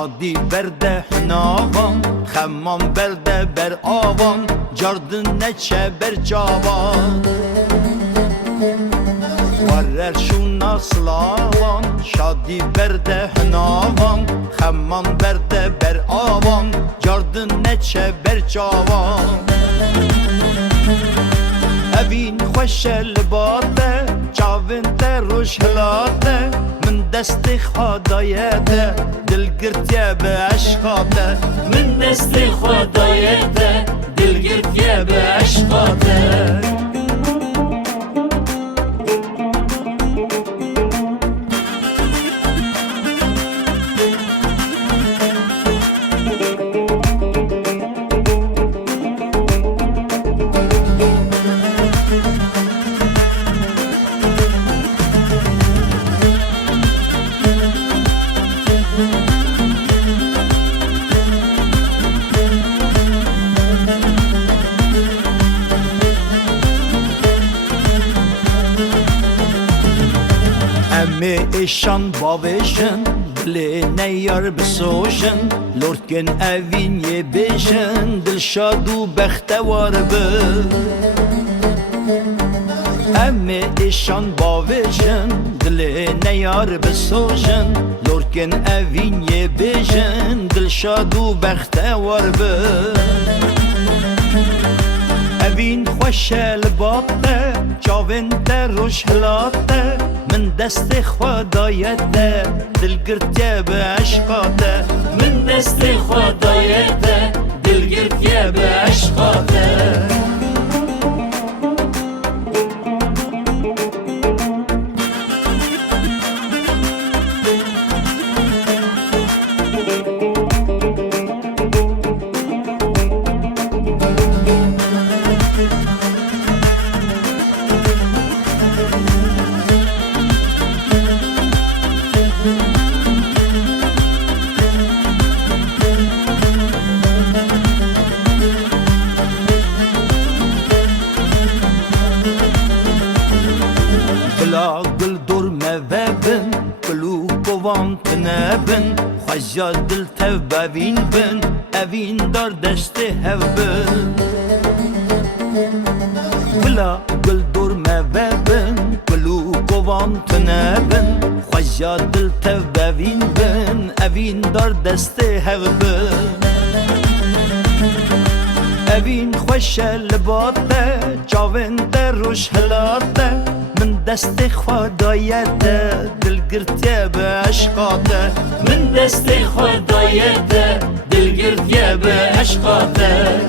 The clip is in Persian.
شادی برده حناوان خمام برده بر آوان جاردن نچه بر جاوان ورر شونا سلاوان شادی برده حناوان خمام برده بر آوان جاردن نچه بر جاوان اوین خوش لباته چاوین ته روش هلاته من دست خدایته دل گرتیه به عشقاته من دست خدایته دل گرتیه به عشقاته امی ایشان باوشن دل نیار بسوشن لورکن اوین یه بیشن دل شاد و بختوار به امی ایشان باوشن دل نیار بسوشن لورکن اوین یه بیشن دل شاد و بختوار به اوین خوش لباته چاوین ته روش هلاته من دست خدایته دل گرتیه به عشقاته من دست خدایته دل گرتیه به عشقاته بلا گل دور مبن کلو کوان تنبن خوشا دل تبوین بن اوین دار دست هبن بلا گل دور مبن کلو کوان تنبن خوشا دل تبوین بن اوین دار دست هبن اوین خوش لباته چاوین ته روش هلاته من دست خدایته دل گرتیه به عشقاته من دست خدایته دل گرتیه به عشقاته